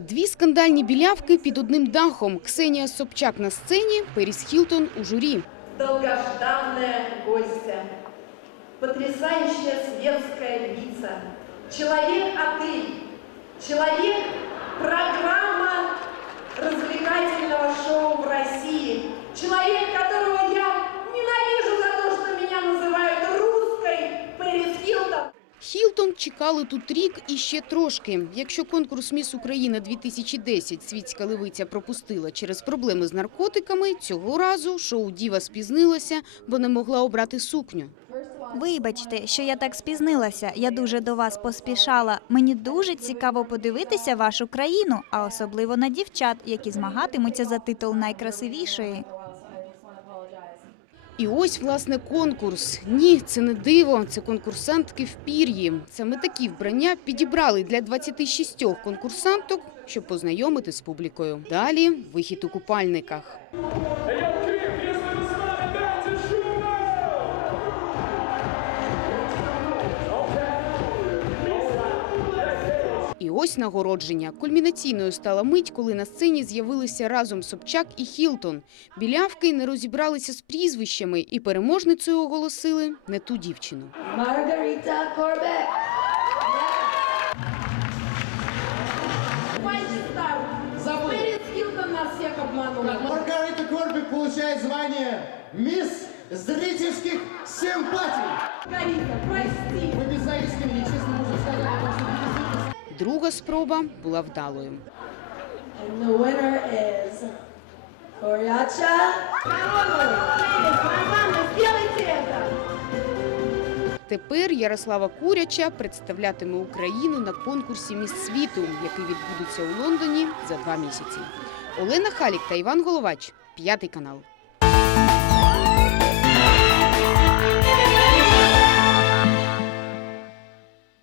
Дві скандальні білявки під одним дахом. Ксенія Собчак на сцені, Періс Хілтон у журі. долгожданная гостья, потрясающая светская львица, человек-отель, человек-программа развлекательного Хілтон чекали тут рік і ще трошки. Якщо конкурс «Міс Україна 2010» світська левиця пропустила через проблеми з наркотиками, цього разу шоу Діва спізнилася, бо не могла обрати сукню. Вибачте, що я так спізнилася. Я дуже до вас поспішала. Мені дуже цікаво подивитися вашу країну, а особливо на дівчат, які змагатимуться за титул найкрасивішої. І ось, власне, конкурс. Ні, це не диво, це конкурсантки в пір'ї. Саме такі вбрання підібрали для 26 конкурсанток, щоб познайомити з публікою. Далі вихід у купальниках. Ось нагородження. Кульмінаційною стала мить, коли на сцені з'явилися разом Собчак і Хілтон. Білявки не розібралися з прізвищами і переможницею оголосили не ту дівчину. Маргарита обманула. Маргарита Корбик получает звание «Мисс зрительских симпатий». Маргарита, прости. Мы без заискивания, честно можем сказать, Друга спроба була вдалою. Тепер Ярослава Куряча представлятиме Україну на конкурсі «Міс світу», який відбудеться у Лондоні за два місяці. Олена Халік та Іван Головач, п'ятий канал.